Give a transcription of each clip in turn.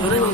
جو ہے نا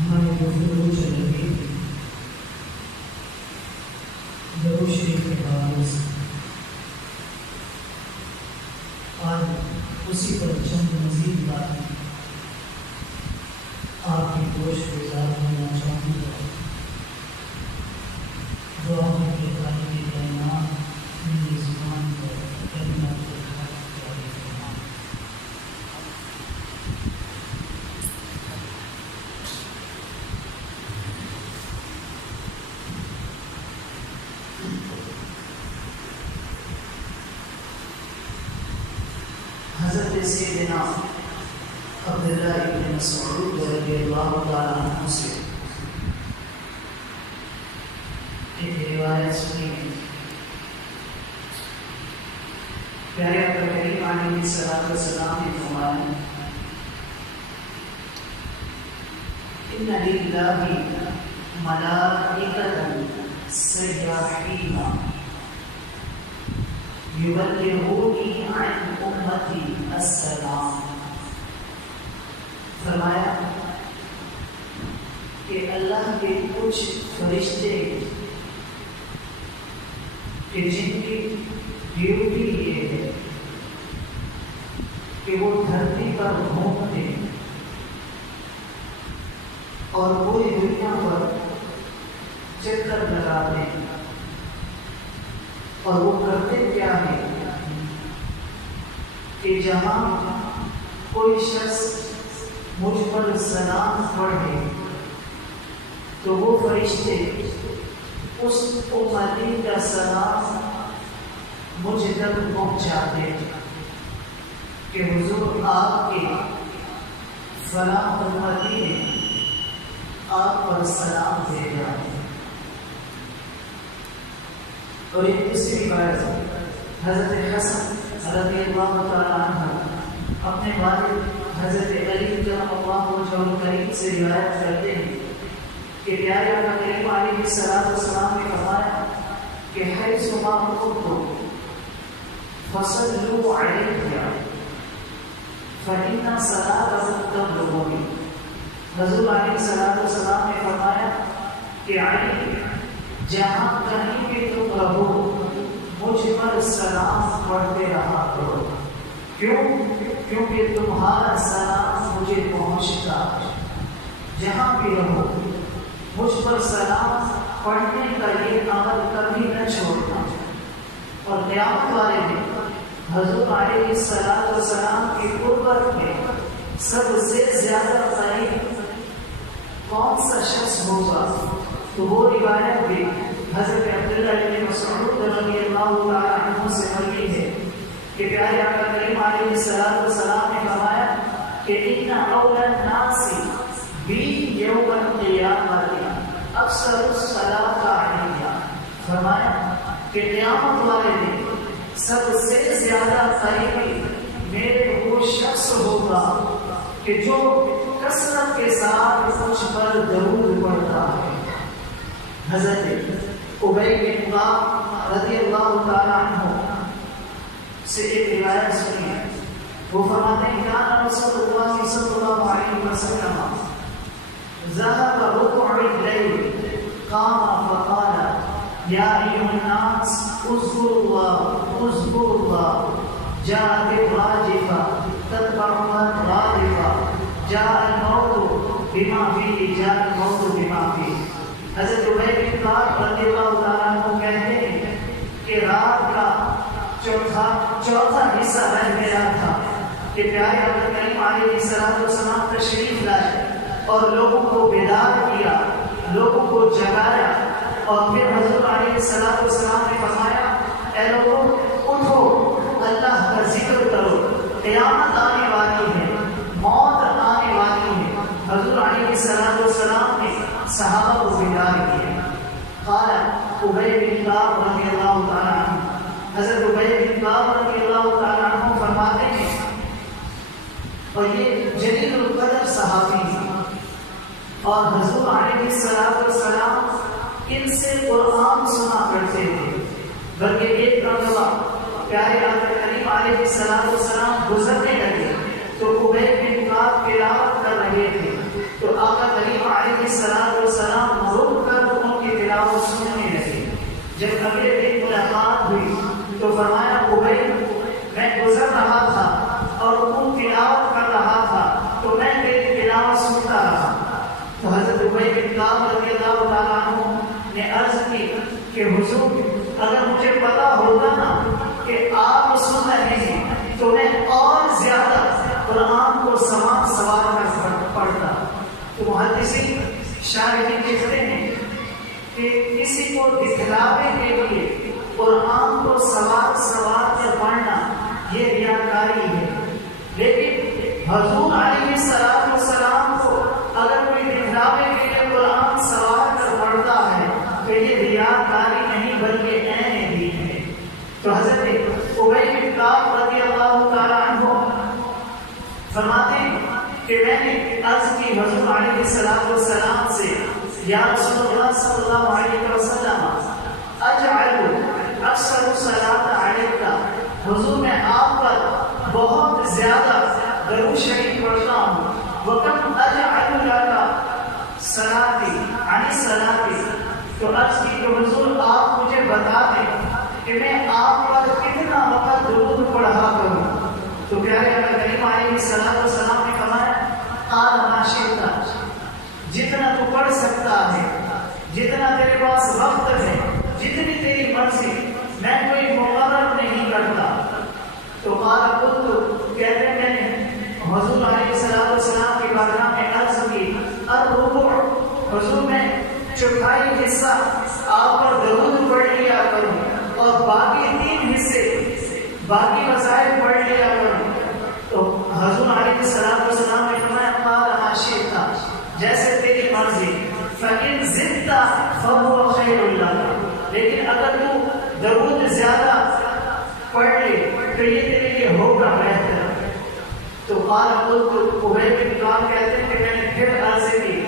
امام صاحب نے کہا اسی پر چند مزید بات آپ کی گوش گزار ہونا چاہتی ہے دعا میں کہ خالی کائنات میری زبان پر کلمات الحق جاری فرما. حضرت سیدنا عبداللہ ابن مسعود رضی اللہ تعالیٰ عنہ سے ایک روایت سنی ہے. پیارے آقا کریم علیہ الصلوۃ والسلام نے فرمایا ان للہ ملائکۃ سیاحین یبلغونی عن امتی السلام. فرمایا کہ اللہ کے کچھ فرشتے کہ جن کی ڈیوٹی یہ ہے کہ وہ دھرتی پر گھومتے اور پوری دنیا پر چکر لگاتے ہیں. اور وہ کرتے کیا ہے کہ جہاں کوئی شخص مجھ پر سلام پڑھے تو وہ فرشتے اس امتی کا سلام مجھ تک پہنچاتے کہ حضور آپ کے فلاں امتی نے آپ پر سلام بھیجا. اور ایک دوسری روایت حضرت حسن رضی اللہ تعالیٰ عنہ اپنے والد حضرت علی کرم اللہ وجہہ الکریم سے روایت کرتے ہیں کہ پیارے آقا کریم علیہ الصلوۃ والسلام نے فرمایا کہ حیث ما کنتم فصلوا علیہ فإن صلاتکم تبلغنی. حضور علیہ الصلوۃ والسلام نے فرمایا کہ علی جہاں کہیں بھی تم رہو مجھ پر سلام پڑھتے رہا کرو. کیوں؟ کیونکہ تمہارا سلام مجھے پہنچتا ہے. جہاں بھی رہو مجھ پر سلام پڑھنے کا یہ عمل کبھی نہ چھوڑنا. اور قیامت والے دن حضور علیہ الصلوۃ والسلام کی قربت میں سب سے زیادہ قریب کون سا شخص ہوگا؟ تو وہ روایت بھی حضرت عبداللہ ابن مسعود رضی اللہ تعالیٰ عنہ سے مروی ہے کہ پیارے آقا کریم علیہ الصلوۃ والسلام نے فرمایا کہ ان اول الناس بی یوم القیامۃ اکثر الصلاۃ علیہ. فرمایا کہ قیامت والے دن سب سے زیادہ قریبی میرے وہ شخص ہوگا کہ جو کثرت کے ساتھ مجھ پر درود پڑھتا ہے. حضرت ابی بن کعب رضی اللہ تعالیٰ عنہ سے ایک روایت سنی ہے. وہ فرماتے ہیں کان رسول اللہ صلی اللہ علیہ وسلم ذهب ركوع الليل قام فقال يا أيها الناس اذكروا الله جاءت الراجفة تتبعها الرادفة جاء الموت بما فيه. حضرت ابی بن کعب رضی اللہ تعالیٰ عنہ کہتے ہیں کہ رات کا چوتھا حصہ رہ گیا تھا کہ پیارے حضرت کریم علیہ السلام تشریف لائے اور لوگوں کو بیدار کیا، لوگوں کو جگایا، اور پھر حضرت علیہ السلام نے فرمایا اے لوگوں اٹھو، اللہ کا ذکر کرو، قیامت آنے والی ہے، موت آنے والی ہے۔ حضرت علیہ السلام نے صحابہ کو بیدار کیا۔ قال ابی بن کعب رضی اللہ تعالی عنہ، حضرت ابی بن کعب رضی اللہ تعالی عنہ فرماتے ہیں، اور یہ جلیل القدر صحابی ہیں، اور حضور علیہ السلام ان سے قرآن سنا کرتے تھے۔ بلکہ ایک مرتبہ پیارے حضرت کریم علیہ السلام گزرنے لگے تو ابی بن کعب تلاوت کر رہے تھے، تو آقا کریم علیہ السلام رک کر ان کی تلاوت سننے لگے۔ جب اگلے دن ملاقات ہوئی تو فرمایا ابی، میں گزر رہا تھا اور تو تلاوت کر رہا تھا تو میں تیری تلاوت سنتا رہا۔ تو حضرت ابی بن کعب رضی اللہ تعالیٰ عنہ نے عرض کی کہ حضور اگر مجھے پتا ہوتا نا کہ آپ سن رہے ہیں تو میں اور زیادہ قرآن کو سوار کر پڑھتا۔ تو محدثین شارحین کہتے ہیں کہ کسی کو دکھلاوے کے لیے قرآن کو سوار کر پڑھنا یہ ریاکاری ہے، لیکن حضور علیہ السلام کو اگر کوئی دکھلاوے کے لیے قرآن سوار کر پڑھتا ہے تو یہ ریاکاری نہیں بلکہ عین دین ہے۔ تو حضرت ابی بن کعب رضی اللہ تعالیٰ عنہ فرماتے ہیں کہ میں نے عرض کی حضور علیہ السلام سے، یا رسول اللہ صلی اللہ علیہ وسلم اجعل اکثر الصلاۃ علیک، حضور میں آپ پر بہت زیادہ درود شریف پڑھتا ہوں، وکم اجعل لک صلاتی عن صلاتی، تو عرض کی کہ حضور آپ مجھے بتا دیں کہ میں آپ پر کتنا وقت درود پڑھا کروں۔ تو پیارے آقا کریم علیہ السلام نے فرمایا قال ما شئت، جتنا تو پڑھ سکتا ہے، جتنا تیرے پاس وقت ہے، جتنی تیری مرضی، میں کوئی مقرر نہیں کرتا۔ تو قال قلت، کہتے ہیں میں نے حضور علیہ السلام کی بارگاہ میں عرض کی الربع، حضور میں چوتھائی حصہ آپ پر درود پڑھ لیا کروں اور باقی 3 حصے باقی وظائف پڑھ لیا کروں۔ تو حضور علیہ السلام نے فرمایا قال ما شئت، جیسے تیری مرضی، فإن زدت فهو خیر لک، لیکن اگر تو درود زیادہ پڑھ لے تو یہ تیرے لیے ہوگا بہتر۔ تو قال قلت، ابی بن کعب کہتے ہیں کہ میں نے پھر عرض کی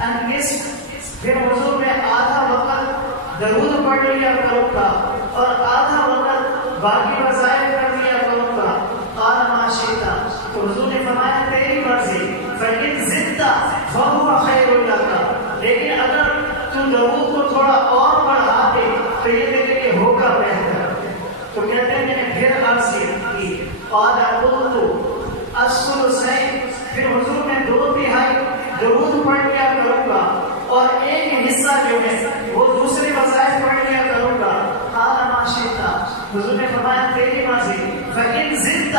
انصف، پھر حضور میں آدھا وقت درود پڑھ لیا کروں گا اور آدھا وقت باقی وظائف کر لیا کروں گا۔ قال ما شئت، تو حضور نے فرمایا تیری مرضی، فإن زدت فهو خیر لک، لیکن اگر تو درود کو تھوڑا اور بڑھا دے تو یہ تیرے لیے ہوگا بہتر۔ تو کہتے ہیں میں نے پھر عرض کی قال قلت الثلثین، پھر حضور میں 2/3 درود پڑھ لیا کروں گا اور 1 حصہ جو ہے وہ دوسرے وظائف پڑھ لیا کروں گا۔ قال ما شئت، حضور نے فرمایا تیری مرضی، فإن زدت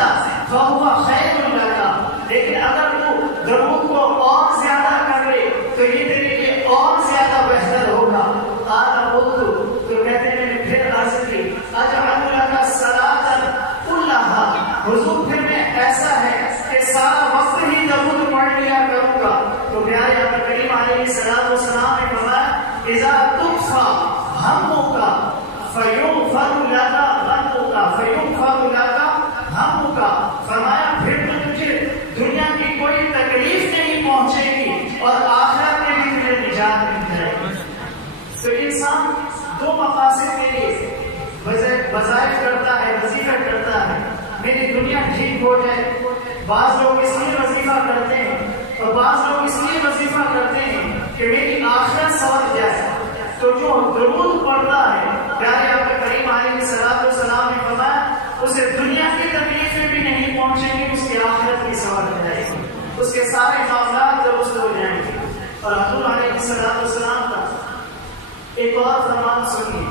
فهو خیر لک، لیکن اگر تو درود کو اور زیادہ کر لے تو یہ تیرے لیے اور زیادہ بہتر ہوگا۔ قال قلت، تو کہتے ہیں میں نے پھر عرض کی اجعل لک الصلاۃ کلھا، حضور پھر میں ایسا ہے کہ سارا وقت ہی درود پڑھ لیا کروں گا۔ تو پیارے آقا کریم علیہ السلام نے فرمایا اذا تکفی ہمک فیغفر لک غمک، فیغفر لک ہمک، فرمایا پھر تو تجھے دنیا کی کوئی تکلیف نہیں پہنچے گی اور آخرت میں بھی تجھے نجات مل جائے گی۔ تو انسان 2 مقاصد کے لیے وظائف کرتا ہے، وظیفہ کرتا ہے، میری دنیا ٹھیک ہو جائے۔ بعض لوگ اس لیے وظیفہ کرتے ہیں اور بعض لوگ اس لیے وظیفہ کرتے ہیں کہ میری آخرت سنور جائے۔ تو جو درود پڑھتا ہے، پیارے آقا کریم علیہ السلام نے فرمایا اسے دنیا کی تکلیفیں بھی نہیں پہنچیں گی، اس کی آخرت بھی سنور جائے گی، اس کے سارے معاملات درست ہو جائیں گے۔ اور حضور علیہ السلام کا ایک اور فرمان سنیے،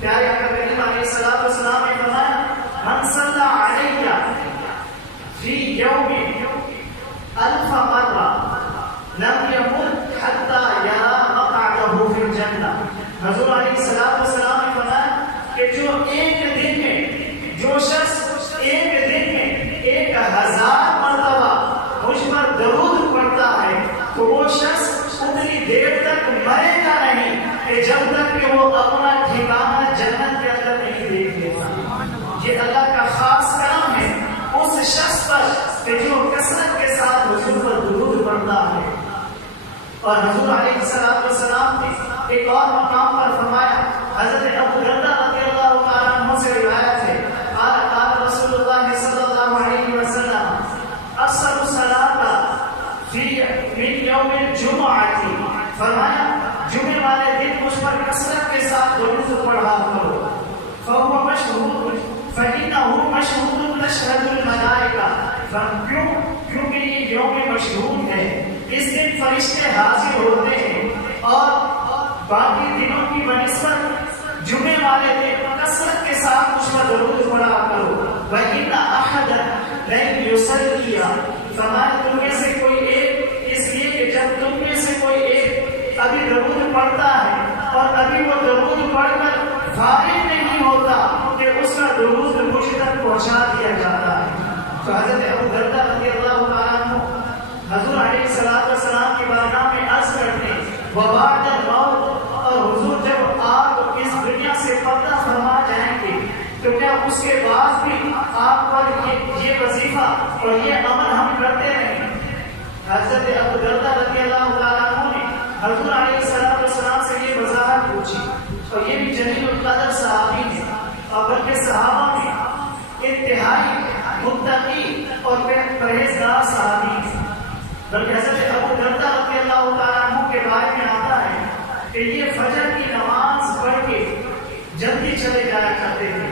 پیارے آقا کریم علیہ السلام نے فرمایا من صلی علیہ فی یوم الف مرہ لم یمت حتی یرا مقعدہ فی الجنہ. حضور علیہ السلام نے فرمایا کہ جو ایک دن میں جو شخص ایک دن میں 1000 مرتبہ مجھ پر درود پڑھتا ہے تو وہ شخص اتنی دیر تک مرے گا نہیں کہ جب تک کہ وہ اپنا ٹھکانہ جنت کے اندر نہیں دیکھ لیتا. یہ اللہ کا خاص کرم ہے اس شخص پر کہ جو کثرت کے ساتھ حضور پر درود پڑھتا ہے. اور حضور علیہ السلام نے ایک اور مقام پر فرمایا, حضرت ابو درداء رضی اللہ تعالیٰ عنہ سے روایت ہے, قال رسول اللہ صلی اللہ علیہ وسلم اکثر الصلاۃ فی من یوم الجمعہ, فرمایا جمعے والے دن مجھ پر کثرت کے ساتھ درود پڑھا کرو. فهو مشهود فإنه مشهود تشهد الملائکہ, کیونکہ یہ یوم مشہود ہے, اس دن فرشتے حاضر ہوتے ہیں اور باقی دنوں کی بنسبت جمعے والے دن کثرت کے ساتھ مجھ پر درود پڑھا کرو. وَإِنَّ أَحَدًا لَن يُصَلِّيَ, فرمایا تم میں سے کوئی ایک, اس لیے کہ جب تم میں سے کوئی ایک ابھی درود پڑھتا ہے اور ابھی وہ درود پڑھ کر فارغ نہیں ہوتا کہ اس کا درود مجھ تک پہنچا دیا جاتا ہے. تو حضرت ابو درداء رضی اللہ تعالیٰ عنہ حضور علیہ السلام کی بارگاہ میں عرض کرتے وبعد الموت, اور حضور جب آپ اس دنیا سے پردہ فرما جائیں گے تو کیا اس کے بعد بھی آپ پر یہ وظیفہ اور یہ عمل ہم کرتے رہیں؟ حضرت ابو درداء رضی اللہ تعالیٰ عنہ نے حضور علیہ السلام سے یہ وضاحت پوچھی, اور یہ بھی جلیل القدر صحابی ہے, اور بلکہ صحابہ میں انتہائی متقی اور پرہیزگار صحابی ہے. بلکہ حضرت ابو درداء رضی اللہ تعالیٰ عنہ کے بارے میں آتا ہے کہ یہ فجر کی نماز پڑھ کے جلدی چلے جایا کرتے تھے.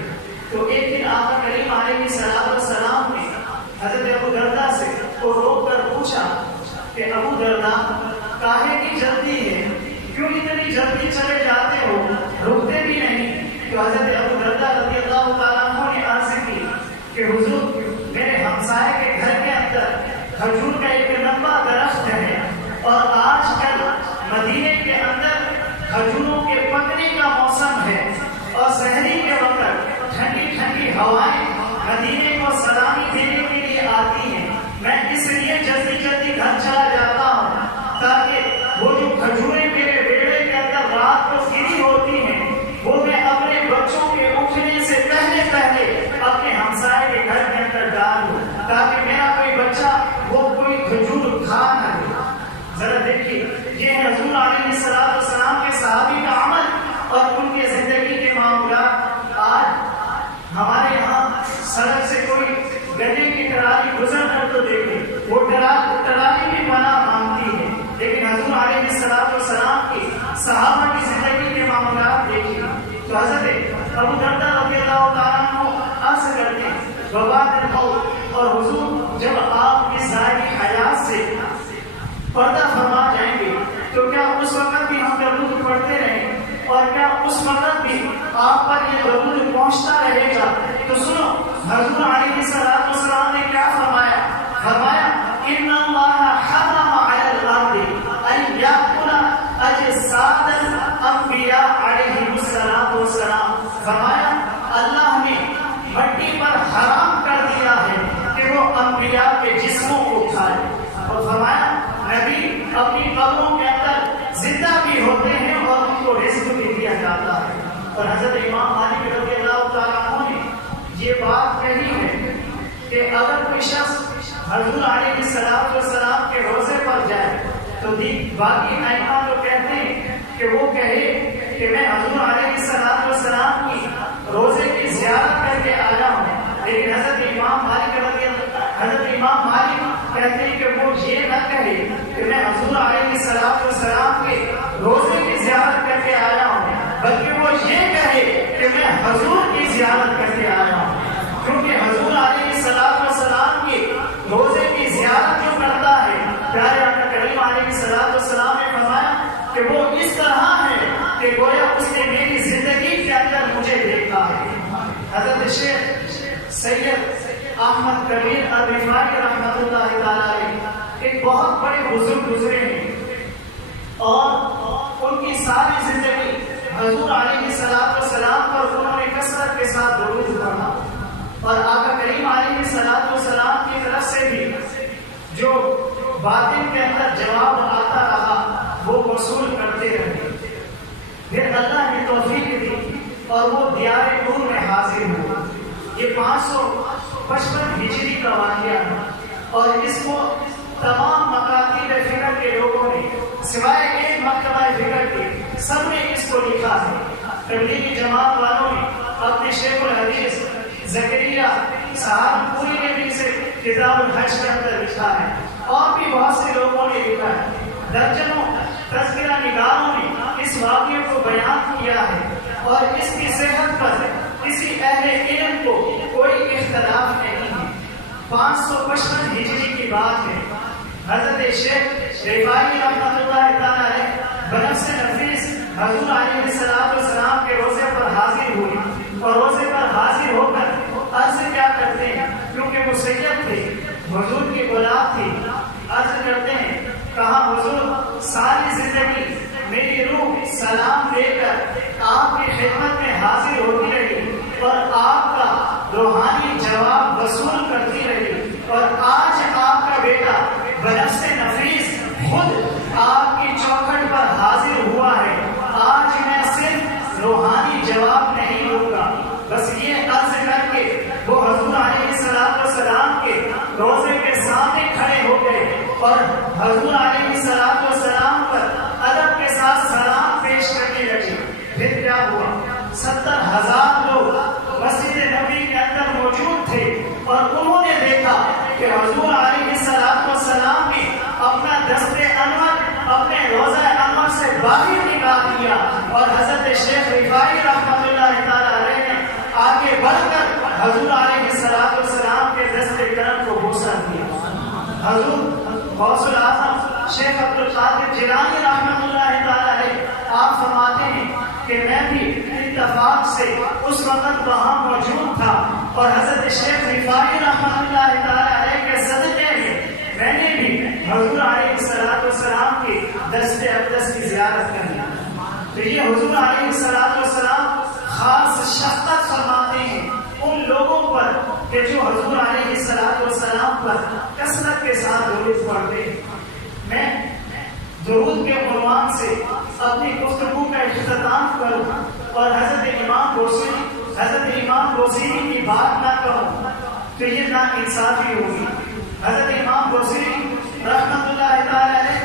تو ایک دن آقا کریم علیہ السلام نے حضرت ابو درداء سے کو روک کر پوچھا کہ ابو درداء کاہے کی جلدی ہے, کیوں اتنی جلدی چلے جاتے ہو, رکتے بھی نہیں؟ تو حضرت ابو درداء رضی اللہ تعالیٰ عنہ نے عرض کی کہ حضور میرے ہمسائے کے گھر کے اندر کھجور کا ایک لمبا درخت ہے, اور آج کل مدینے کے اندر کھجوروں کے پکنے کا موسم ہے, اور سحری کے وقت ٹھنڈی ٹھنڈی ہوائیں مدینے کو سلامی دینے کے لیے آتی ہیں. میں اس لیے جلدی جلدی گھر چلا جاتا ہوں تاکہ وہ جو کھجوریں میرے بیڑے کے اندر رات کو گری ہوتی ہیں وہ میں اپنے بچوں کے اٹھنے سے پہلے اپنے ہمسائے کے گھر کے اندر ڈال دوں, تاکہ میرا کوئی بچہ وہ کوئی کھجور کھا نہ لے. ذرا دیکھیے, یہ ہے حضور علیہ السلام کے صحابی کا عمل اور ان کے زندگی کے معاملات. آج ہمارے یہاں سڑک سے کوئی گڈے کی ٹرالی گزر کر تو دیکھیں, وہ ٹرالی بھی پناہ مانگتی ہے, لیکن حضور علیہ السلام کی صحابہ کی زندگی کے معاملات دیکھیے. تو حضرت ابو درداء رضی اللہ تعالیٰ عنہ عرض کرتے ہیں وبعد الموت, اور حضور جب آپ اس ظاہری حیات سے پردہ فرما جائیں گے تو کیا اس وقت بھی ہم درود پڑھتے رہیں, اور کیا اس وقت بھی آپ پر یہ درود پہنچتا رہے گا؟ تو سنو حضور علیہ السلام نے کیا فرمایا, فرمایا ان اللہ حرم علی الارض ان یاکل اجساد الانبیاء علیہم السلام, فرمایا اللہ نے مٹی پر حرام کر دیا ہے کہ وہ انبیاء کے جسموں کو کھائے, اور فرمایا نبی اپنی قبروں کے اندر زندہ بھی ہوتے ہیں اور ان کو رزق بھی دیا جاتا ہے. اور حضرت امام مالک رضی اللہ تعالیٰ عنہ نے یہ بات کہی ہے کہ اگر کوئی شخص حضور علیہ السلام کے روزے پر جائے تو باقی ائمہ تو کہتے ہیں کہ وہ کہے کہ میں حضور علیہ السلام کی روزے کی زیارت کر کے آیا ہوں, لیکن حضرت امام مالک کہتے ہیں کہ وہ یہ نہ کہے کہ میں حضور علیہ السلام کے روزے کی زیارت کر کے آیا ہوں, بلکہ وہ یہ کہے کہ میں حضور کی زیارت کر کے آیا ہوں. کیونکہ حضور علیہ السلام کے روزے کی زیارت جو کرتا ہے, پیارے آقا کریم علیہ السلام نے فرمایا کہ وہ اس طرح ہے کہ گویا اس نے میری زندگی کے اندر مجھے دیکھا ہے. حضرت شیخ سید احمد کبیر الرفاعی رحمۃ اللہ تعالی علیہ ایک بہت بڑے بزرگ گزرے ہیں، اور ان کی ساری زندگی حضور علیہ السلام پر انہوں نے کثرت کے ساتھ درود پڑھا، اور آقا کریم علیہ السلام کی طرف سے بھی جو باطن کے اندر جواب آتا رہا وہ وصول کرتے رہے۔ پھر اللہ نے توفیق دی اور وہ دیار نور میں حاضر ہوا۔ یہ 555 ہجری کا واقعہ ہے، اور اس کو تمام مکاتب فکر کے لوگوں نے سوائے ایک مکتبہ فکر کے سب نے اس کو لکھا ہے۔ تبلیغی جماعت والوں نے اپنے شیخ الحدیث زکریا سہارنپوری نے بھی اسے کتاب الحج کے اندر لکھا ہے، اور بھی بہت سے لوگوں نے لکھا ہے۔ درجنوں تذکرہ نگاروں نے اس واقعے کو بیان کیا ہے، اور اس کی صحت پر کسی اہل علم کو کوئی اختلاف نہیں ہے۔ 555 ہجری کی بات ہے۔ حضرت شیخ رفاعی رحمۃ اللہ تعالی علیہ بنفس نفیس حضور علیہ السلام کے روزے پر حاضر ہوئی، اور روزے پر حاضر ہو کر عرض کیا کرتے ہیں، کیونکہ وہ سید تھے، حضور کی اولاد تھی، عرض کرتے ہیں، کہا حضور ساری زندگی میری روح سلام دے کر آپ کی خدمت میں حاضر ہوتی رہی، اور آپ کا روحانی جواب وصول کرتی رہی، اور آج آپ کا بیٹا بنفس نفیس خود آپ کی چوکھٹ پر حاضر ہوا ہے۔ آج میں صرف روحانی جواب نہیں دوں گا، بس یہ عرض کر کے وہ حضور علیہ السلام کے روزے کے سامنے کھڑے ہو گئے، اور حضور علیہ السلام پر ادب کے ساتھ سلام پیش کرنے لگے۔ پھر کیا ہوا، 70,000 لوگ مسجد نبی کے اندر موجود تھے، اور انہوں نے دیکھا کہ حضور علیہ السلام نے اپنا دست انور اپنے روزہ انور سے باہر نکال دیا، اور حضرت شیخ رفاعی رحمۃ اللہ تعالی علیہ نے آگے بڑھ کر حضور علیہ السلام کے دست کرم کو بوسہ دیا۔ حضور غوث الاعظم شیخ عبد القادر جیلانی رحمۃ اللہ تعالی علیہ آپ فرماتے ہیں کہ میں بھی اتفاق سے اس وقت وہاں موجود تھا، اور حضرت شیخ رفاعی رحمۃ اللہ تعالی علیہ کے صدقے میں نے بھی حضور علیہ السلام کی دست اقدس کی زیارت کرنی۔ تو یہ حضور علیہ السلام خاص شفقت فرماتے ہیں ان لوگوں پر کہ جو حضور علیہ السلام پر کثرت کے ساتھ درود پڑھتے ہیں۔ میں درود کے عنوان سے اپنی گفتگو کا اختتام کروں، اور حضرت امام بوصیری کی بات نہ کہوں تو یہ ناانصافی ہوگی۔ حضرت امام بوصیری رحمۃ اللہ تعالی علیہ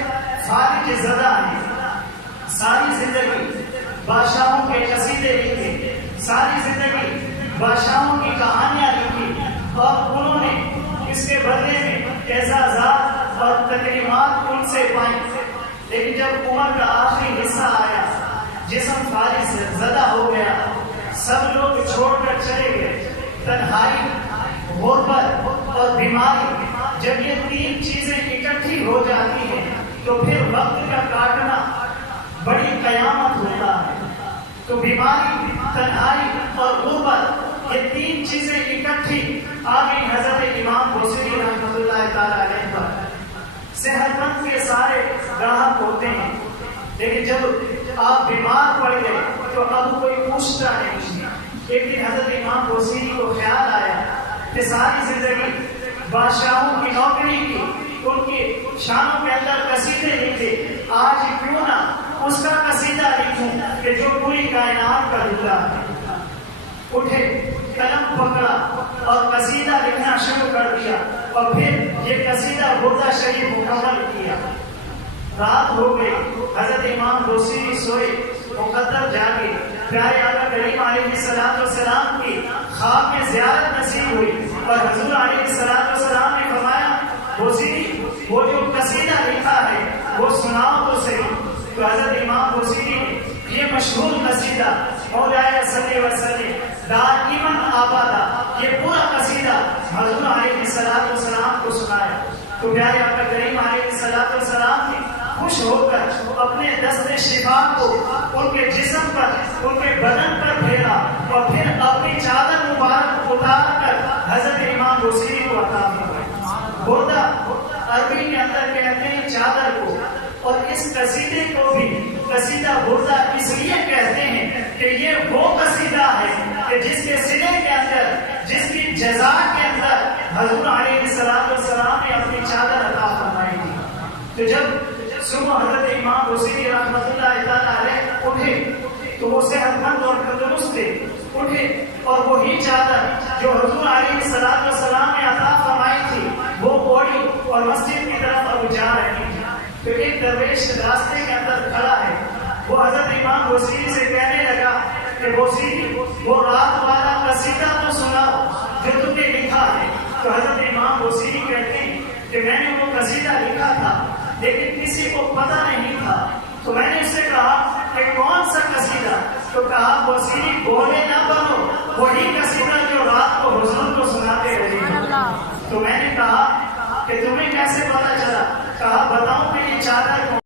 فارغ زدہ ہیں، ساری زندگی بادشاہوں کے قصیدے لکھے، ساری زندگی بادشاہوں کی کہانیاں لکھی، اور انہوں نے اس کے بدلے میں اعزازات اور تکریمات ان سے پائیں۔ لیکن جب عمر کا آخری حصہ آیا، جسم فارغ زدہ ہو گیا، سب لوگ چھوڑ کر چلے گئے، تنہائی، غربت اور بیماری، جب یہ تین چیزیں اکٹھی ہو جاتی ہیں تو پھر وقت کا کاٹنا بڑی قیامت ہوتا ہے۔ تو بیماری، تنہائی اور غربت، یہ تین چیزیں اکٹھی آ گئی حضرت امام بوصیری رحمۃ اللہ تعالی علیہ پر۔ صحت مند کے سارے گاہک ہوتے ہیں، لیکن جب آپ بیمار پڑ گئے تو اب کوئی پوچھتا نہیں ہے۔ ایک دن حضرت امام بوصیری کو خیال آیا کہ ساری زندگی بادشاہوں کی نوکری کی، ان کی شانوں کے اندر قصیدے لکھے، آج کیوں نہ اس کا قصیدہ لکھوں کہ جو پوری کائنات کا دلہ ہے۔ اٹھے، قلم پکڑا اور قصیدہ لکھنا شروع کر دیا، اور پھر یہ قصیدہ بردہ شریف مکمل کیا۔ رات ہو گئی، حضرت امام بوصیری سوئے، مقدر جاگے، پیارے آقا کریم علیہ السلام کی خواب میں زیارت نصیب ہوئی، اور حضور علیہ السلام نے فرمایا بوصیری وہ جو قصیدہ لکھا ہے وہ سناؤ تو صحیح۔ تو حضرت امام بوصیری نے یہ مشہور قصیدہ مولانا صلی اللہ علیہ وسلم دائماً آبادا، یہ پورا قصیدہ حضور علیہ السلام کو سنایا۔ تو پیارے آقا کریم علیہ السلام نے خوش ہو کر اپنے دست شفا کو ان کے جسم پر، ان کے بدن پر پھیرا، اور پھر اپنی چادر مبارک اتار کر حضرت امام بصیری کو عطا فرمائی۔ بردہ عربی کے اندر کہتے ہیں چادر کو، اور اس قصیدے کو بھی قصیدہ بردہ اس لیے کہتے ہیں کہ یہ وہ قصیدہ ہے کہ جس کے سنے کے اندر، جس کی جزا کے اندر حضور علیہ السلام نے اپنی چادر عطا فرمائی تھی۔ تو جب صبح حضرت امام بصیری رحمۃ اللہ تعالیٰ علیہ اٹھے تو وہ صحت مند اور تندرست تھے، اٹھے اور وہی چادر جو حضور علیہ السلام نے عطا فرمائی تھی وہ اوڑھی اور مسجد کی طرف اب جا رہی تھی۔ تو ایک درویش راستے کے اندر کھڑا ہے، وہ حضرت امام بصیری سے کہنے لگا کہ بصیری وہ رات والا قصیدہ تو سناؤ جو تم نے لکھا ہے۔ تو حضرت امام بصیری کہتے ہیں کہ میں نے وہ قصیدہ لکھا تھا لیکن کسی کو پتہ نہیں تھا، تو میں نے اس سے کہا کہ کون سا قصیدہ؟ تو کہا بصیری بولے نہ بنو، وہی قصیدہ جو رات کو حضور کو سناتے رہے۔ تو میں نے کہا کہ تمہیں کیسے پتا چلا؟ کہا بتاؤں کہ یہ چادر